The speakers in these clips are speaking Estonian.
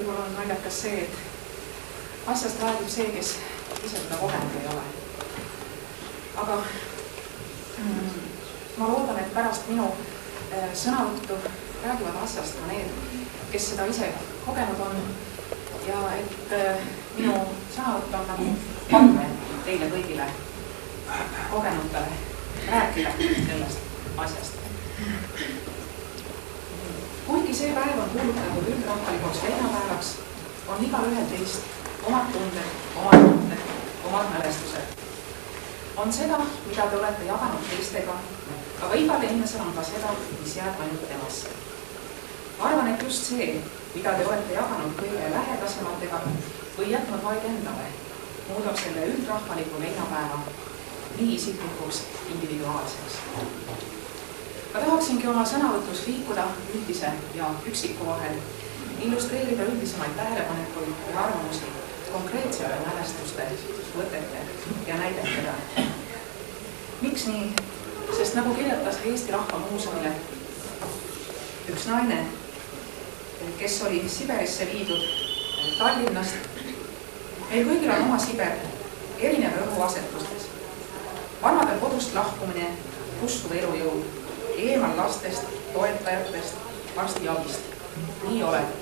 võib-olla on naljakas see, et asjast räägib see, kes ise seda kogenud ei ole. Aga ma loodan, et pärast minu sõnavõttu räägivad asjast ka need, kes seda ise kogenud on ja et minu sõnavõtt on nagu andme teile kõigile kogenutele rääkida sellest asjast. Kuigi see päev on kuulutatud üldrahvalikuks leinapäevaks, on igalühel teist omad tunded, omad mõtted, omad mälestused. On seda, mida te olete jaganud teistega, aga igal inimesel on ka seda, mis jääb ainult temasse. Arvan, et just see, mida te olete jaganud kõige lähedasematega või jätnud vaid endale, muudab selle üldrahvaliku leinapäeva nii isiklikuks individuaalseks. Ma tahaksingi oma sõnavõtus liikuda üldise ja üksiku vahel, illustreerida üldisemaid tähelepanekuid ja arvamusi konkreetsete mälestuste, võtete ja näidetega. Miks nii? Sest nagu kirjutas Eesti Rahva Muuseumile üks naine, kes oli Siberisse viidud Tallinnast, meil kõigil on oma Siber erinev õhuasetustes. Vanadel kodust lahkumine, uskuv elujõud, eemal lastest, toetajatest, arstiabist. Nii oled,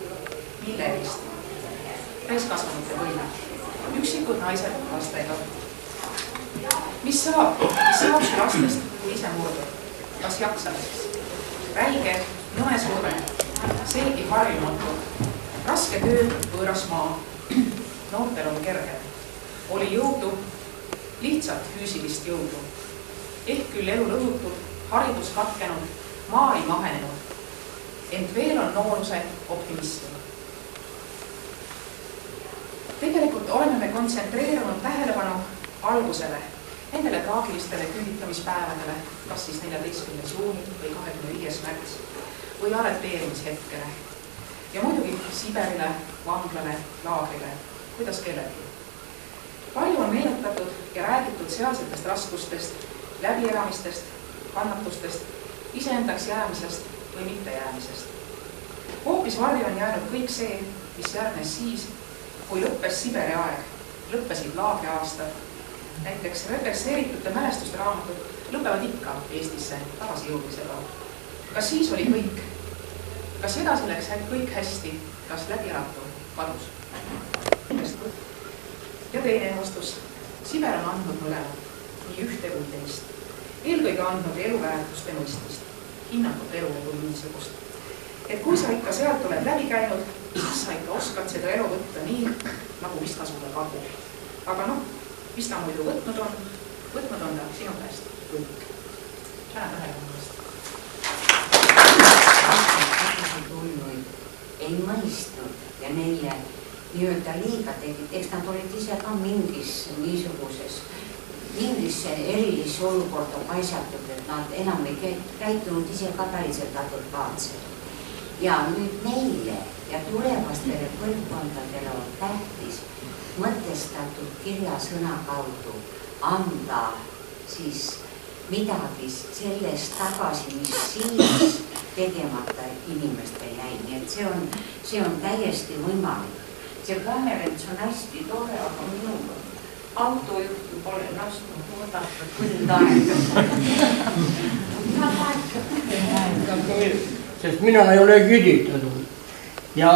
millerist. Täiskasvanute võime. Üksikud naised lastega. Mis saab su lastest, kui ise murdud? Kas jaksad? Räige, nõme surve, seegi harjumatu. Raske töö, võõras maa. Noortel on kerge. Oli jõudu, lihtsalt füüsilist jõudu. Ehk küll elu lõhutud, haridus katkenud, maa ei mahenenud, ent veel on nooruse optimismi. Tegelikult oleme me kontsentreerunud tähelepanu algusele, nendele traagilistele küüditamispäevadele, kas siis 14. juuni või 25. märts või arreteerimishetkele. Ja muidugi Siberile, vanglale, laagrile, kuidas kellelgi. Palju on meenutatud ja räägitud sealsetest raskustest, läbielamistest, kannatustest, iseendaks jäämisest või mittejäämisest. Hoopis varju on jäänud kõik see, mis järgnes siis, kui lõppes Siberi aeg, lõppesid laagriaastad. Näiteks represseeritute mälestuste raamatud lõpevad ikka Eestisse tagasijõudmisega. Kas siis oli kõik? Kas edasi läks kõik hästi? Kas läbielatu kadus? Ja teine vastus. Siber on andnud mõlemad, nii ühte kui teist. Eelkõige andnud eluväärtuste mõistmist, hinnangut elule kui niisugust. Et kui sa ikka sealt oled läbi käinud, siis sa ikka oskad seda elu võtta nii, nagu mis ta sulle kagu. Aga mis ta muidu võtnud on ta sinu käest kõik. Tänan tähelepanu eest. Ei mõistnud ja neile nii-öelda liiga tegid, eks nad olid ise ka mingis erilisse olukorda paisatud, et nad enam ei käitunud ise ka päriselt adekvaatselt. Ja nüüd neile ja tulevastele põlvkondadele on tähtis mõtestatud kirjasõna kaudu anda siis midagi sellest tagasi, mis siis tegemata inimestel jäi. Nii et see on täiesti võimalik. See konverents on hästi tore, aga minu autojuhtu pole lasknud oodata tund aega. Sest mina ei ole küüditatud. Ja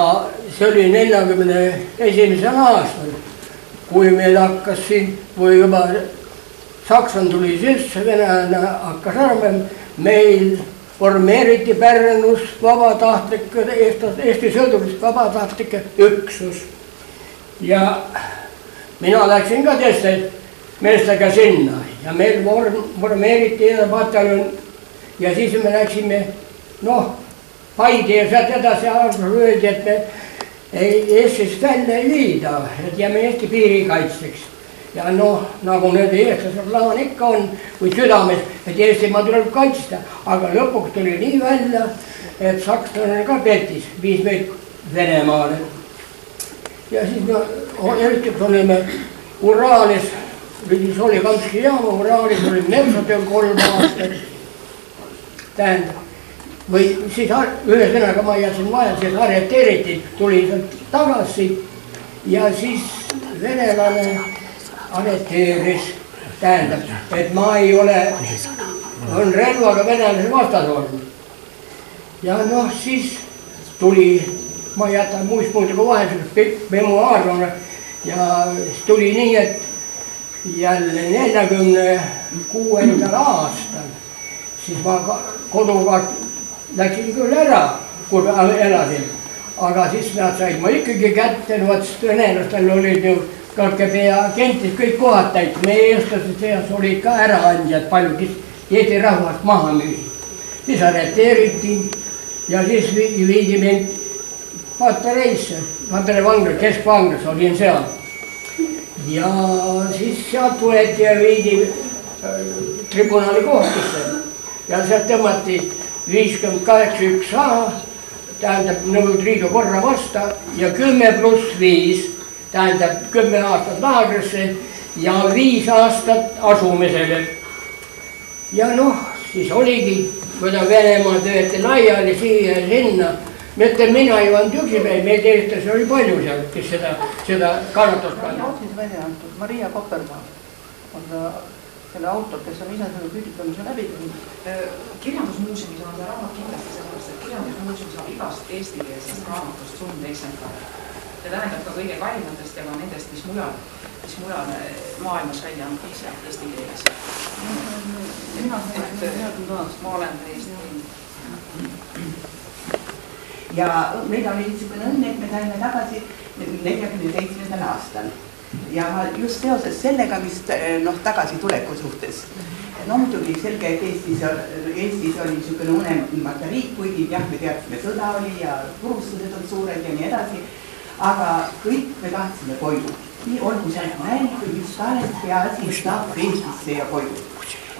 see oli 41. aastal, kui meil hakkas siin, kui juba Saksan tuli sisse, Venäjana hakkas arvem, meil formeeriti Pärnus vabatahtlike, Eesti sõdurist vabatahtlike üksus. Ja mina läksin ka teiste meestega sinna ja meil formeeriti pataljon ja siis me läksime, Paide ja sealt edasi öeldi, et me Eestist välja ei viida, et jääme Eesti piirikaitseks. Ja nagu need eestlased plaan ikka on, või südames, et Eestimaa tuleb kaitsta, aga lõpuks tuli nii välja, et sakslane ka petis, viis meid Venemaale. Ja siis me eriti olime Uraalis, siis oli Kamski jaama, Uraalis oli metsatööl 3 aastat. Tähendab, või siis ühesõnaga ma jätsin vahel, siis arreteeriti, tuli sealt tagasi ja siis venelane arreteeris, tähendab, et ma ei ole, on relvaga venelase vastas olnud. Ja noh, siis tuli, ma jätan muidugi vahel memuaar ja tuli nii, et jälle 46. aastal, siis ma kodukaart läksin küll ära, kui elasin, aga siis nad said ma ikkagi kätte, sest venelastel olid ju KGB agentid kõik kohad täit, meie eestlased seas olid ka äraandjad, palju, kes Eesti rahvast maha müüsid. Siis arreteeriti ja siis viidi mind Patereisse, Patere vangla, keskvanglas olin seal. Ja siis sealt võeti ja viidi tribunali kohtusse ja sealt tõmmati 58.1a, tähendab Nõukogude Liidu korra vasta ja 10+5, tähendab 10 aastat laagrisse ja 5 aastat asumisele. Ja noh, siis oligi, kui ta Venemaa tööti laiali siia ja sinna, mitte mina ei olnud üksipäi, meid eestlasi oli palju seal, kes seda kannatust kannatas. Rootsis välja antud Maria Koppermaa on selle autor, kes on ise selle küüditamise läbi teinud. Kirjandusmuuseumis on see raamat kindlasti sellepärast, et Kirjandusmuuseum saab igast eestikeelsest raamatust sundeksemplari. See tähendab ka kõige kallimatest ja ka nendest, mis mujal maailmas välja on ise eesti keeles. Ma olen täiesti. Ja meil oli niisugune õnne, et me saime tagasi 47. aastal. Ja ma just seoses sellega, mis tagasi tuleku suhtes. No muidugi selge, et Eestis oli niisugune unemata riik, kuigi jah, me teadsime, sõda oli ja purustused on suured ja nii edasi. Aga kõik me tahtsime koju. Nii olgu seal näinud, kui mis tahes peaasi saab Eestisse ja koju.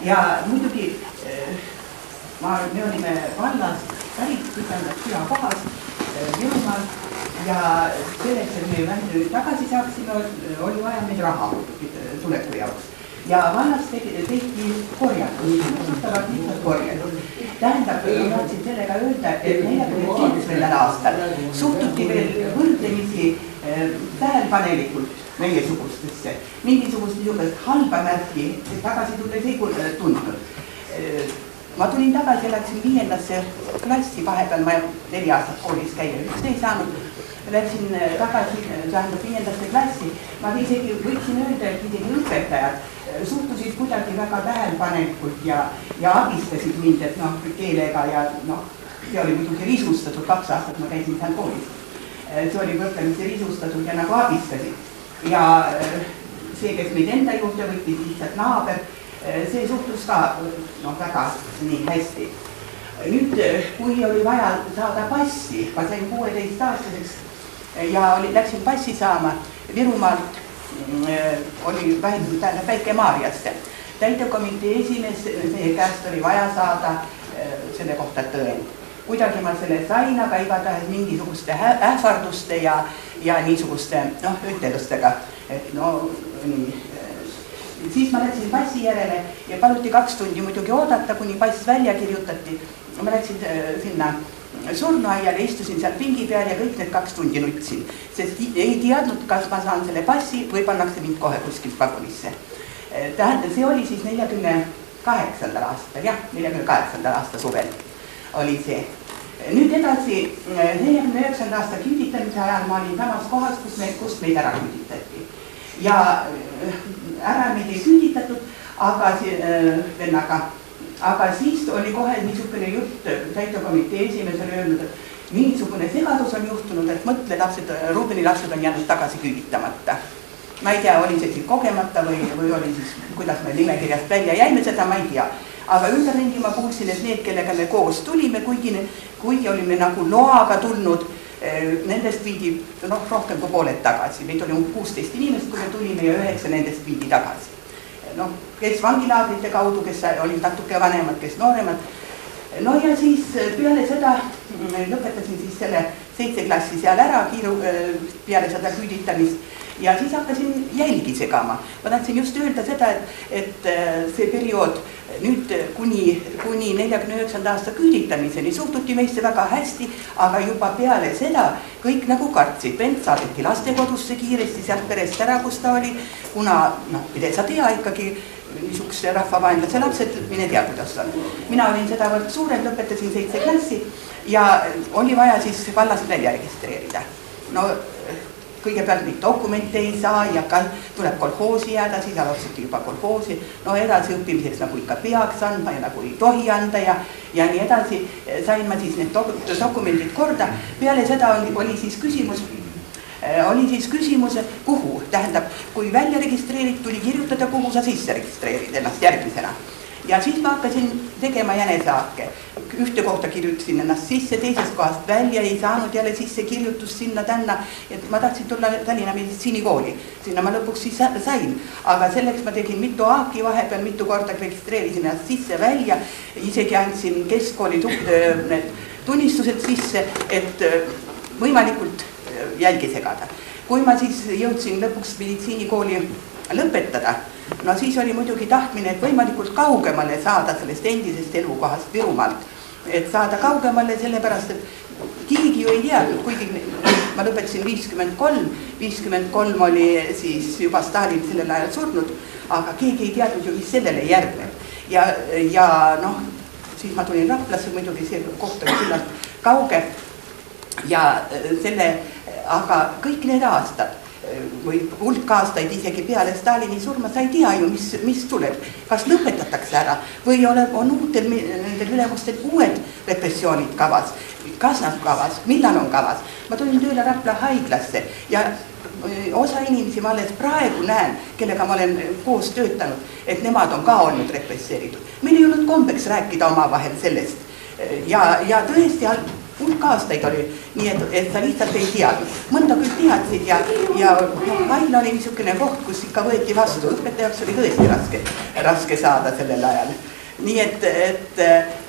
Ja muidugi me olime vallas pärit kütandad küla kohas Virumaal ja selleks, et me vähemalt tagasi saaksime, oli vaja meil raha tuleku jaoks. Ja vallas tehti korjad, suhtavad lihtsalt korjad. Tähendab, ma tahtsin sellega öelda, et 47. aastal suhtuti veel võrdlemisi tähelepanelikult meiesugustesse. Mingisugust niisugust halba märki tagasi tulles ei tundnud. Ma tulin tagasi ja läksin 5. klassi, vahepeal ma 4 aastat koolis käia, üldse ei saanud. Läksin tagasi, tähendab 5. klassi. Ma isegi võiksin öelda, et isegi õpetajad suhtusid kuidagi väga tähelepanelikult ja abistasid mind, et keelega ja see oli muidugi risustatud, 2 aastat ma käisin seal koolis. See oli võrdlemisi risustatud ja nagu abistasid. Ja see, kes meid enda juurde võttis, lihtsalt naaber, see suhtus ka väga nii hästi. Nüüd, kui oli vaja saada passi, ma sain 16-aastaseks ja läksin passi saama Virumaalt, oli Väike-Maarjasse. Täitekomitee esimees, meie käest oli vaja saada selle kohta tõend. Kuidagi ma selle sain, aga igatahes mingisuguste ähvarduste ja niisuguste ütelustega. Siis ma läksin passi järele ja paluti 2 tundi muidugi oodata, kuni pass välja kirjutati. Ma läksin sinna surnuaiale, istusin seal pingi peal ja kõik need 2 tundi nutsin, sest ei teadnud, kas ma saan selle passi või pannakse mind kohe kuskilt vagunisse. See oli siis 48. aastal, jah, 48. aasta suvel oli see. Nüüd edasi, 49. aasta küüditamise ajal ma olin samas kohas, kust meid ära küüditati. Ja ära meid ei küüditatud, aga siis oli kohe niisugune jutt, täitekomitee esimees oli öelnud, et niisugune segadus on juhtunud, et mõtle, Rubini lapsed on jäänud tagasi küüditamata. Ma ei tea, oli see siis kogemata või oli siis, kuidas me nimekirjast välja jäime, seda ma ei tea. Aga ümberringi ma kuulsin, et need, kellega me koos tulime, kuigi olime nagu loaga tulnud, nendest viidi rohkem kui pooled tagasi. Meid oli 16 inimest, kui me tulime ja 9 nendest viidi tagasi. Kes vangilaagrite kaudu, kes olid natuke vanemad, kes nooremad. No ja siis peale seda lõpetasin siis selle 7 klassi seal ära peale seda küüditamist ja siis hakkasin jälgi segama. Ma tahtsin just öelda seda, et see periood nüüd kuni 49. aasta küüditamiseni suhtuti meisse väga hästi, aga juba peale seda kõik nagu kartsid. Vend saadeti lastekodusse kiiresti sealt perest ära, kus ta oli, kuna mine sa tea ikkagi niisuguse rahvavaenlase lapsed, mine tea, kuidas on. Mina olin sedavõrd suurem, lõpetasin 7 klassi ja oli vaja siis vallas välja registreerida. No kõigepealt neid dokumente ei saa ja tuleb kolhoosi jääda, siis alustati juba kolhoosi. No edasi õppimiseks nagu ikka peaks andma ja nagu ei tohi anda ja nii edasi sain ma siis need dokumendid korda. Peale seda oli siis küsimus, kuhu, tähendab, kui välja registreerid, tuli kirjutada, kuhu sa sisse registreerid ennast järgmisena. Ja siis ma hakkasin tegema jänesehaake. Ühte kohta kirjutasin ennast sisse, teisest kohast välja, ei saanud jälle sisse kirjutust sinna tänna. Et ma tahtsin tulla Tallinna meditsiinikooli. Sinna ma lõpuks siis sain. Aga selleks ma tegin mitu haaki vahepeal, mitu korda registreerisin ennast sisse välja. Isegi andsin keskkooli tunnistused sisse, et võimalikult jälgi segada. Kui ma siis jõudsin lõpuks meditsiinikooli lõpetada, no siis oli muidugi tahtmine, et võimalikult kaugemale saada sellest endisest elukohast Virumaalt. Et saada kaugemale sellepärast, et keegi ju ei teadnud, kuigi ma lõpetasin 53 oli siis juba Stalin sellel ajal surnud, aga keegi ei teadnud ju, mis sellele järgneb. Ja noh, siis ma tulin Raplasse, muidugi see koht oli küllalt kauge ja aga kõik need aastad või hulk aastaid isegi peale Stalini surma, sa ei tea ju, mis tuleb. Kas lõpetatakse ära või on uutel nendel ülemustel uued repressioonid kavas? Kas nad kavas? Millal on kavas? Ma tulin tööle Rapla haiglasse ja osa inimesi ma alles praegu näen, kellega ma olen koos töötanud, et nemad on ka olnud represseeritud. Meil ei olnud kombeks rääkida omavahel sellest. Ja tõesti hulk aastaid oli nii, et sa lihtsalt ei teadnud. Mõnda küll teadsid ja haigla oli niisugune koht, kus ikka võeti vastu. Õpetajaks oli tõesti raske saada sellel ajal. Nii et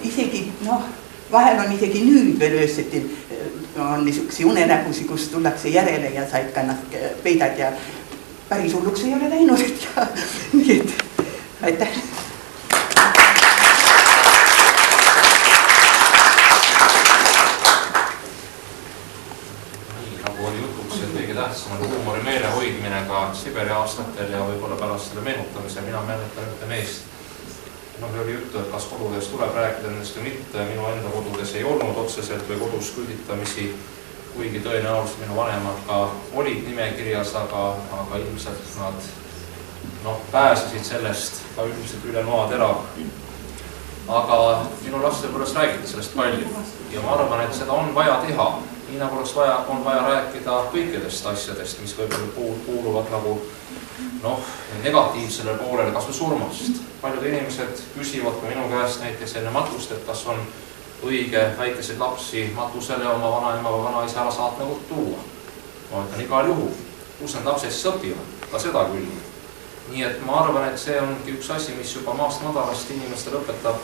isegi, vahel on isegi nüüd veel ööseti on niisuguse unenägusi, kus tullakse järele ja said ka ennast peidad ja päris hulluks ei ole läinud. Nii et, aitäh. Huumorimeele hoidmine ka Siberi aastatel ja võib-olla pärast selle meenutamise. Mina mäletan ühte meest. Oli juttu, et kas kodudes tuleb rääkida nendest või mitte. Minu enda kodudes ei olnud otseselt või kodus küüditamisi, kuigi tõenäoliselt minu vanemad ka olid nimekirjas, aga ilmselt nad pääsesid sellest ka üldiselt üle noatera. Aga minu lastepõlves räägiti sellest palju ja ma arvan, et seda on vaja teha. Nii nagu on vaja rääkida kõikidest asjadest, mis võib-olla kuuluvad nagu negatiivsele poolele, kas või surmast. Paljud inimesed küsivad ka minu käest näiteks enne matust, et kas on õige väikeseid lapsi matusele oma vanaema või vanaisa ära saatma tuua. Ma ütlen igal juhul, kus need lapsed siis õpivad, ka seda küll. Nii et ma arvan, et see ongi üks asi, mis juba maast madalast inimestel õpetab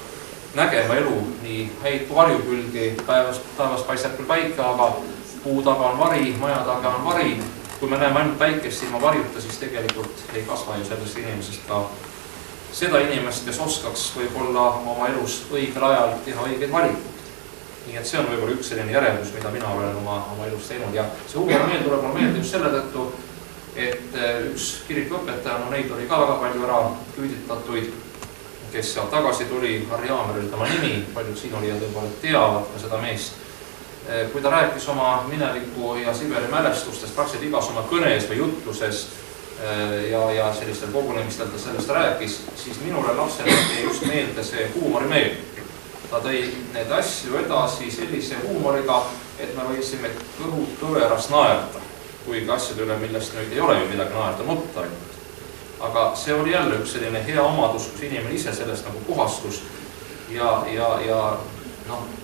nägema elu nii häid varjukülgi, päevast paistab küll päike, aga puu taga on vari, maja taga on vari. Kui me näeme ainult päikest ilma varjuta, siis tegelikult ei kasva ju sellest inimesest ka seda inimest, kes oskaks võib-olla oma elus õigel ajal teha õigeid valikuid. Nii et see on võib-olla üks selline järeldus, mida mina olen oma elus teinud ja see huumormeel tuleb mul meelde just selle tõttu, et üks kirikuõpetaja, neid oli ka väga palju ära küüditatuid, kes sealt tagasi tuli, Harri Jaamer oli tema nimi, paljud siin olijad võib-olla teavad ka seda meest. Kui ta rääkis oma mineviku ja Siberi mälestustest, praktiliselt igas oma kõnes või jutluses ja sellistel kogunemistel ta sellest rääkis, siis minule lapsena jäi just meelde see huumorimeel. Ta tõi need asju edasi sellise huumoriga, et me võisime kõhud kõveras naerda, kuigi asjade üle, millest nüüd ei ole ju midagi naerda, nutta ainult. Aga see oli jälle üks selline hea omadus, kus inimene ise sellest nagu puhastus ja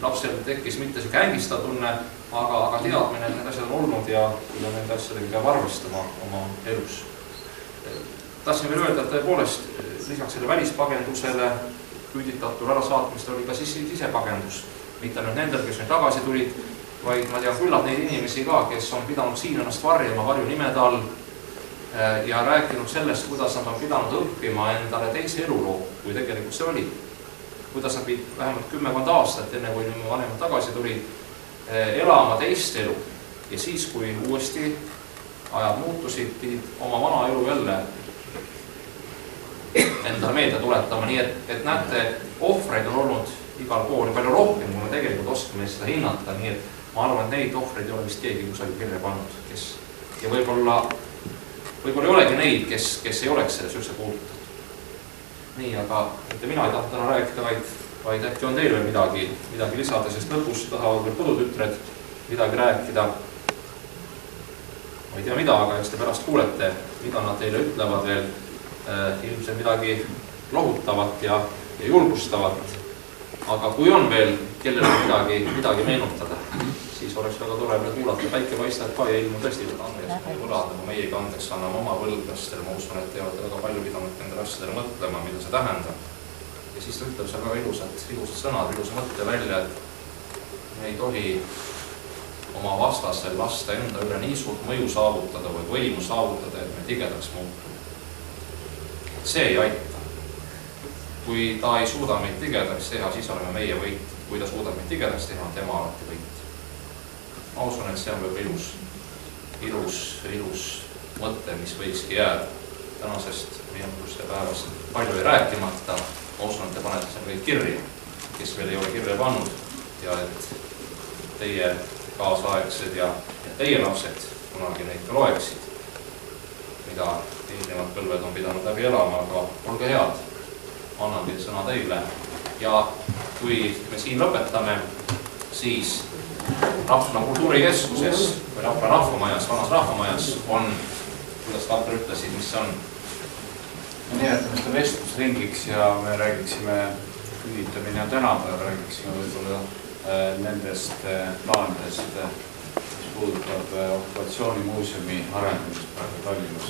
lapsel tekkis mitte see kängista tunne, aga teadmine, et need asjad on olnud ja nende asjadega peab arvestama oma elus. Tahtsin veel öelda, et tõepoolest lisaks selle välispagendusele küüditatud ärasaatmist oli ka sisepagendus. Mitte nüüd nendel, kes nüüd tagasi tulid, vaid ma tean küllalt neid inimesi ka, kes on pidanud siin ennast varjama varju nimede all ja rääkinud sellest, kuidas nad on pidanud õppima endale teise eluloo, kui tegelikult see oli. Kuidas nad pidid vähemalt 10 aastat, enne kui nüüd vanemad tagasi tulid, elama teist elu. Ja siis, kui uuesti ajad muutusid, pidid oma vana elu jälle endale meelde tuletama. Nii et näete, ohvreid on olnud igal pool palju rohkem, kui me tegelikult oskame seda hinnata. Nii et ma arvan, et neid ohvreid ei ole vist keegi kusagil kirja pannud, ja võib-olla ei olegi neid, kes ei oleks selles üldse puudutatud. Nii, aga mitte mina ei taha täna rääkida, vaid äkki on teil veel midagi lisada, sest lõpus tahavad veel kodutütred midagi rääkida. Ma ei tea mida, aga eks te pärast kuulete, mida nad teile ütlevad veel, ilmselt midagi lohutavat ja julgustavat. Aga kui on veel kellele midagi meenutada, siis oleks väga tore veel kuulata. Päike paistab ka ja ilmu tõesti võlada, kui meiega andeks anname oma võlglastele. Ma usun, et te olete väga palju pidanud nendele asjadele mõtlema, mida see tähendab. Ja siis ta ütleb seal väga ilusad sõnad, ilusa mõtte välja, et me ei tohi oma vastasel lasta enda üle nii suurt mõju saavutada või võimu saavutada, et me tigedaks muutume. See ei aita. Kui ta ei suuda meid tigedaks teha, siis oleme meie võit. Kui ta suudab meid tigedaks teha, on tema alati võit. Ma usun, et see on võib ilus mõte, mis võikski jääda tänasest meenutuste päevast palju ei rääkimata. Ma usun, et te panete seal kõik kirja, kes veel ei ole kirja pannud, ja et teie kaasaegsed ja teie lapsed kunagi neid ka loeksid, mida eelnevad põlved on pidanud läbi elama, aga olge head, annan teil sõna teile. Ja kui me siin lõpetame, siis Rapla kultuurikeskuses või Rapla rahvamajas, vanas rahvamajas on, kuidas Katri ütlesid, mis on? Me nimetame seda vestlusringiks ja me räägiksime künnitamine ja tänapäeval, räägiksime võib-olla nendest plaanidest, mis puudutab okupatsioonimuuseumi arendamist praegu Tallinnas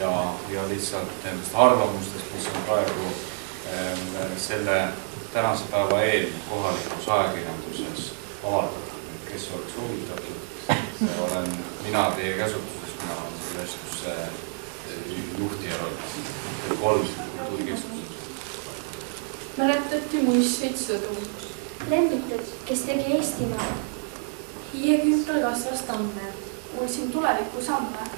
ja lihtsalt nendest arvamustest, mis on praegu selle tänase päeva eel kohalikus ajakirjanduses avaldatud. Kes oleks huvitatud, olen mina teie käsutuses, mina olen selle vestluse juhtija rollis, 3 kultuurikeskuses. Mäletati muistseid sõdu. Lembitud, kes tegi Eestimaa. Hiiekümpel kasvas tamme. Kuulsin tuleviku samme.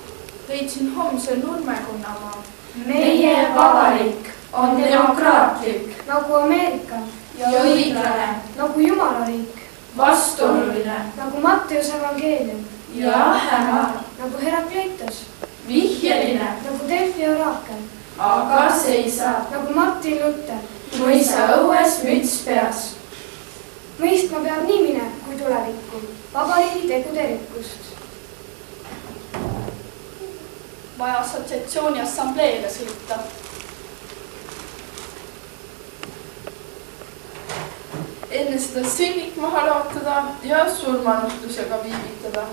Leidsin homse Nurmekonnamaa. Meie vabariik on demokraatlik nagu Ameerika ja õiglane, nagu Jumala riik, vastuoluline nagu Matteuse evangeelium ja hämar, nagu Herakleitos, vihjeline nagu Delfi oraakel, aga seisab nagu Martin Luther, mõisa õues müts peas. Mõistma peab nii minek kui tulevikku, vabariigi tegude rikkust. Vaja assotsiatsiooni assambleele sõita. Enne seda sünnik maha laotada ja surmanuhtlusega viivitada.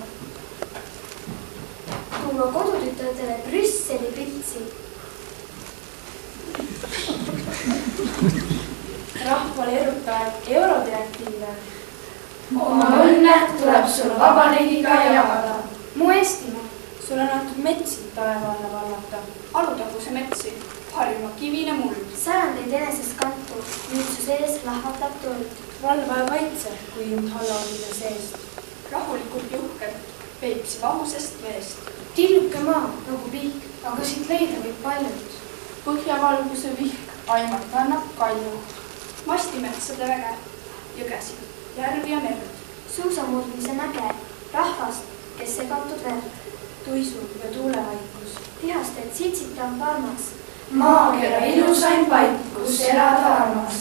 Tuua kodutütardele Brüsseli pitsi. Rahvale erutajad eurodirektiive. Oma õnne tuleb sul vabariigiga jagada. Mu Eestimaa. Sul on antud metsi taeva alla vallata. Alutaguse metsi, Harjumaa kivine muld. Särandeid enesest kantu, nüüd su sees lahvatab tuld. Valva ja kaitse, kui jõud hallauline seest. Rahulikult juhked, Peipsi vahusest veest. Tilluke maa nagu pihk, aga siit leida võib paljud. Põhjavalguse vihk aimata annab kalju. Mastimetsade väge, jõgesid, järvi ja merd. Suusamurdmise näge, rahvast, kes segatud verd. Tuisu ja tuulevaikus. Tihastel sitsitav varmas. Maakera ilusain paik, kus elada armas.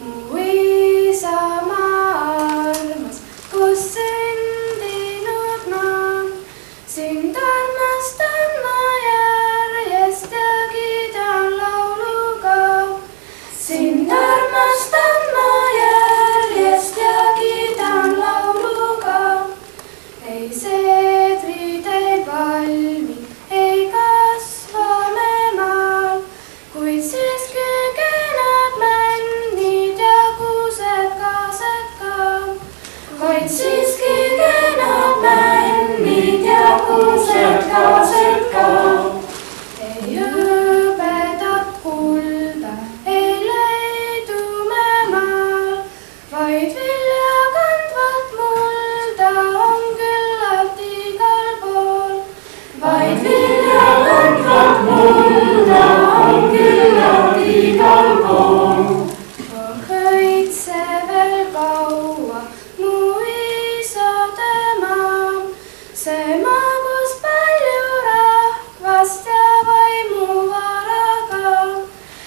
Mu isamaa armas, kus sündinud maa. Sind armastan ma järjest ja kiidan lauluga. Sind armastan ma järjest ja kiidan lauluga. Ei seedrid ei palmi, ei kasva me maal, kuid siiski kenad männid ja kuused kaasa see magus palju rahvast ja vaimuvaraga.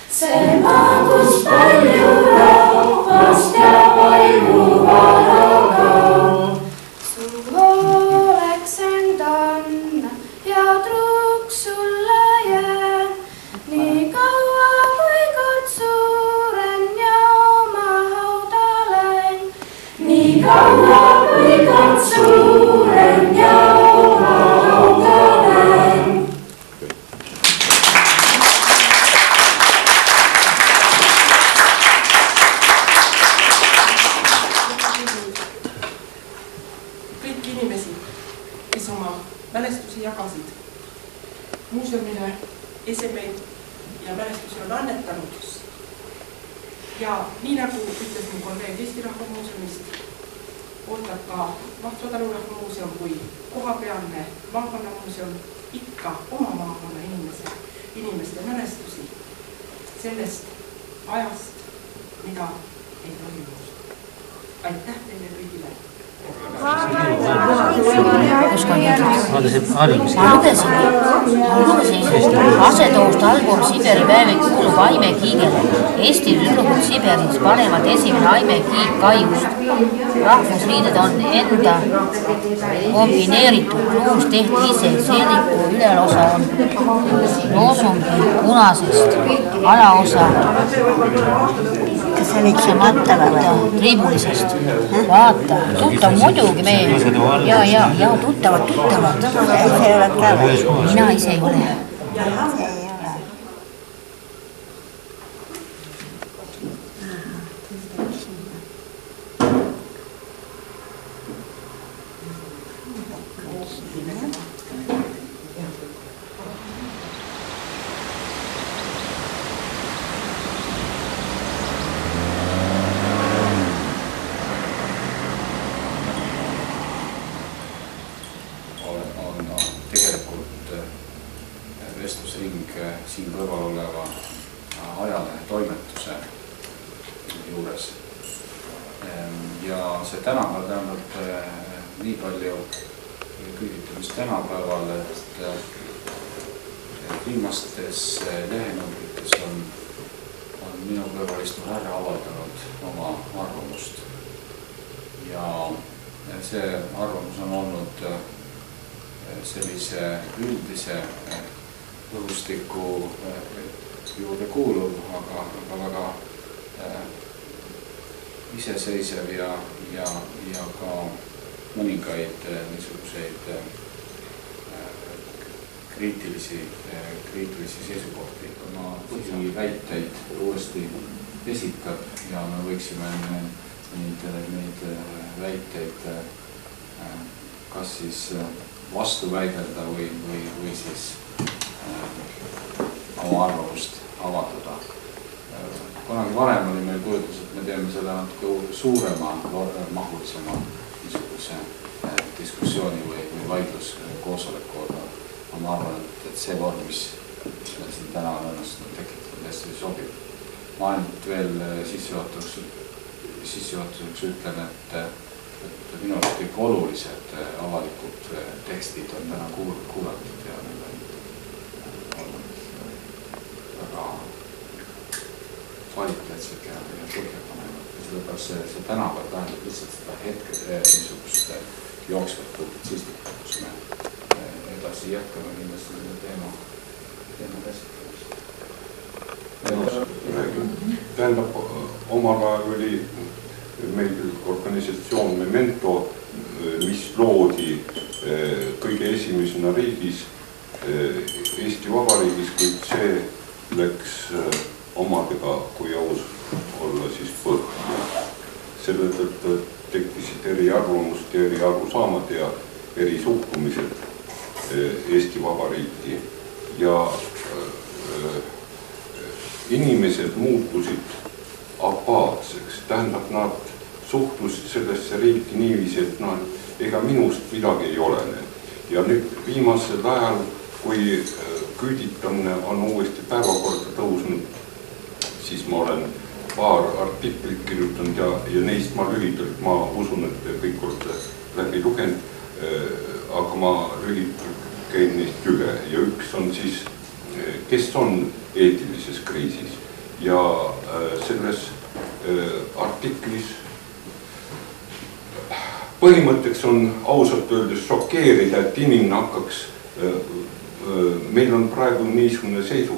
See magus palju rahvast ja vaimuvaraga. Su hooleks end anna ja truuks sulle jään, nii kaua kui kord suuren ja oma hauda läin. Nii kaua kui kord suuren ja oma hauda läin. Kõiki inimesi, kes oma mälestusi jagasid, muuseumile esemeid ja mälestusi on annetanud. Ja nii nagu ütles mu kolleeg Eesti Rahva Muuseumist, ootab ka Vahtsa Talurahva Muuseum kui kohapealne maakonnamuuseum ikka oma maakonna inimeste mälestusi sellest ajast, mida ei tohi muustada. Aitäh teile kõigile! Ma lugesin asetoost album Siberi päevi kuulub Aime Kiigele. Eesti tüdrukud Siberis panevad esimene Aime Kiig Kaiust. Rahvusriided on enda kombineeritud, luus tehti ise, seeliku üleosa on loosungi punasest, alaosa triibulisest. Vaata, tuttav muidugi meil. Ja tuttavad. Mina ise ei ole. Siin kõrval oleva ajalehe toimetuse juures. Ja see tänapäeval tähendab nii palju küüditamist tänapäeval, et viimastes lehenumbrites on minu kõrval istuv härra avaldanud oma arvamust. Ja see arvamus on olnud sellise üldise õhustiku juurde kuuluv, aga väga iseseisev ja ka mõningaid niisuguseid kriitilisi seisukohti. Ma väiteid uuesti esitab ja me võiksime neid väiteid kas siis vastu väidelda või siis oma arvamust avaldada. Kunagi varem oli meil kujutlus, et me teeme selle natuke suurema, mahulisema niisuguse diskussiooni või vaidluskoosoleku, aga ma arvan, et see vorm, mis meil siin täna on õnnestunud tekitada, hästi sobib. Ma ainult veel sissejuhatuseks ütlen, et minu arust kõik olulised avalikud tekstid on täna kuulatud ja need on olnud väga kvaliteetsed ja põhjapanevad. Sellepärast see tänapäev tähendab lihtsalt seda hetke niisugust jooksvat publitsistikat, kus me edasi jätkame kindlasti selle teema käsitlemist. Tähendab, omal ajal oli meil organisatsioon Memento, mis loodi kõige esimesena riigis, Eesti Vabariigis, kuid see läks omadega, kui aus olla, siis põhja. Selle tõttu tekkisid eri arvamust ja eri arusaamad ja eri suhtumised Eesti Vabariiki ja inimesed muutusid apaatseks, tähendab, nad suhtlusid sellesse riiki niiviisi, et ega minust midagi ei olene. Ja nüüd viimasel ajal, kui küüditamine on uuesti päevakorda tõusnud, siis ma olen paar artiklit kirjutanud ja neist ma lühidalt, ma usun, et kõik olete läbi lugenud, aga ma lühidalt käin neist üle ja üks on siis, kes on eetilises kriisis ja selles artiklis põhimõtteks on ausalt öeldes šokeerida, et inimene hakkaks, meil on praegu niisugune seisu,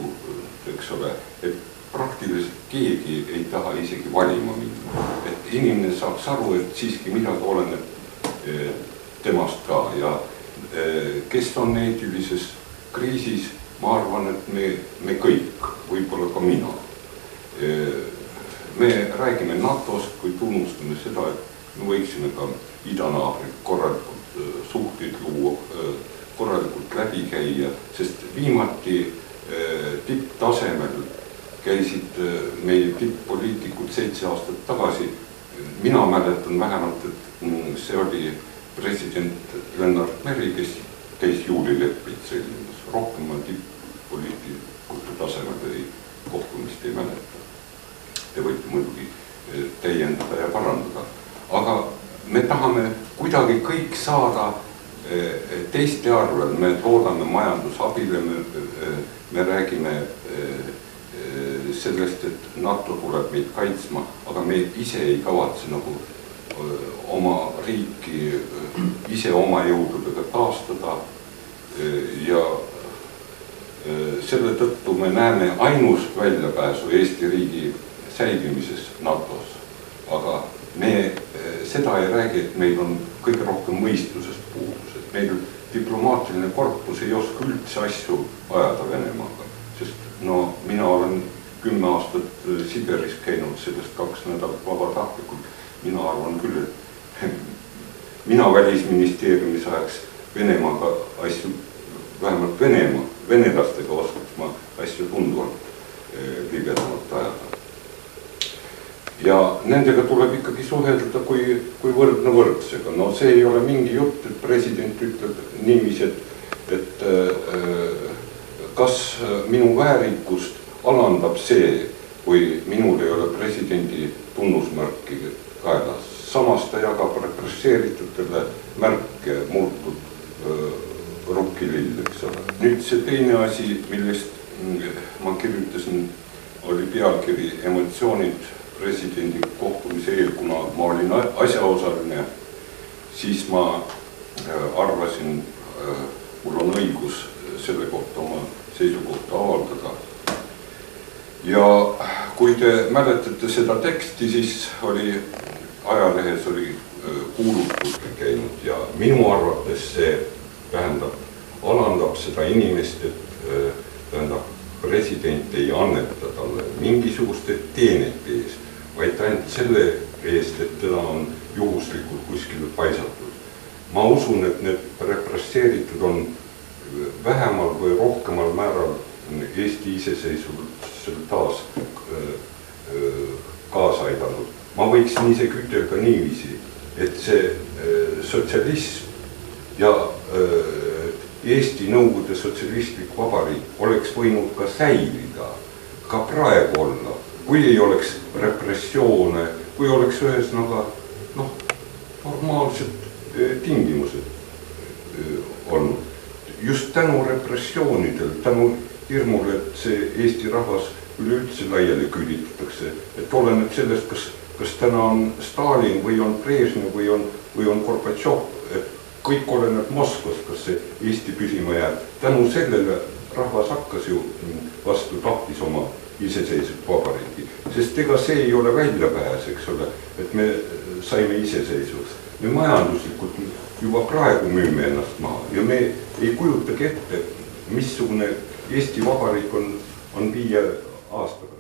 eks ole, et praktiliselt keegi ei taha isegi valima minna. Et inimene saaks aru, et siiski midagi oleneb temast ka ja kes on eetilises kriisis, ma arvan, et me kõik, võib-olla ka mina. Me räägime NATO-st, kui tunnustame seda, et me võiksime ka idanaabrid korralikult suhteid luua, korralikult läbi käia, sest viimati tipptasemel käisid meie tipp-poliitikud 7 aastat tagasi. Mina mäletan vähemalt, et see oli president Lennart Meri, kes käis juulileppeid sellimas. Rohkem ma tipp-poliitikute tasemel kohtumist ei mäleta. Te võite muidugi täiendada ja parandada. Aga me tahame kuidagi kõik saada teiste arvel, me toodame majandusabile, me räägime sellest, et NATO tuleb meid kaitsma, aga me ise ei kavatse nagu oma riiki ise oma jõududega taastada ja selle tõttu me näeme ainust väljapääsu Eesti riigi säilimises NATO-s, aga me seda ei räägi, et meil on kõige rohkem mõistusest puudus, et meil diplomaatiline korpus ei oska üldse asju ajada Venemaaga, sest no mina olen 10 aastat Siberis käinud, sellest 2 nädalat vabatahtlikult. Mina arvan küll, et mina Välisministeeriumis ajaks Venemaaga asju, vähemalt venelastega oskaks ma asju tunduvalt libedamalt ajada. Ja nendega tuleb ikkagi suhelda kui võrdne võrdsega. No see ei ole mingi jutt, et president ütleb niiviisi, et kas minu väärikust alandab see, kui minul ei ole presidendi tunnusmärki kaelas. Samas ta jagab represseeritutele märke murtud rukkilill, eks ole. Nüüd see teine asi, millest ma kirjutasin, oli pealkiri Emotsioonid presidendi kohtumise eel, kuna ma olin asjaosaline, siis ma arvasin, mul on õigus selle kohta oma seisukohta avaldada. Ja kui te mäletate seda teksti, siis oli ajalehes oli kuulutuski käinud ja minu arvates see alandab seda inimest, et president ei anneta talle mingisuguste teenete ees, vaid ainult selle eest, et teda on juhuslikult kuskile paisatud. Ma usun, et need represseeritud on vähemal või rohkemal määral Eesti iseseisvusel taas kaasa aidanud. Ma võiksin isegi ütelda niiviisi, et see sotsialism ja Eesti Nõukogude Sotsialistlik Vabariik oleks võinud ka säilida, ka praegu olla, kui ei oleks repressioone, kui oleks ühesõnaga normaalsed tingimused olnud. Just tänu repressioonidel, tänu hirmule, et see Eesti rahvas üleüldse laiali külitatakse, et oleneb sellest, kas täna on Stalin või on Brežnev või on Gorbatšov, et kõik oleneb Moskvast, kas see Eesti püsima jääb. Tänu sellele rahvas hakkas ju vastu tahtis oma iseseisvat vabariigi, sest ega see ei ole väljapääs, eks ole, et me saime iseseisvaks. Me majanduslikult juba praegu müüme ennast maha ja me ei kujutagi ette, missugune Eesti Vabariik on 5 aastaga.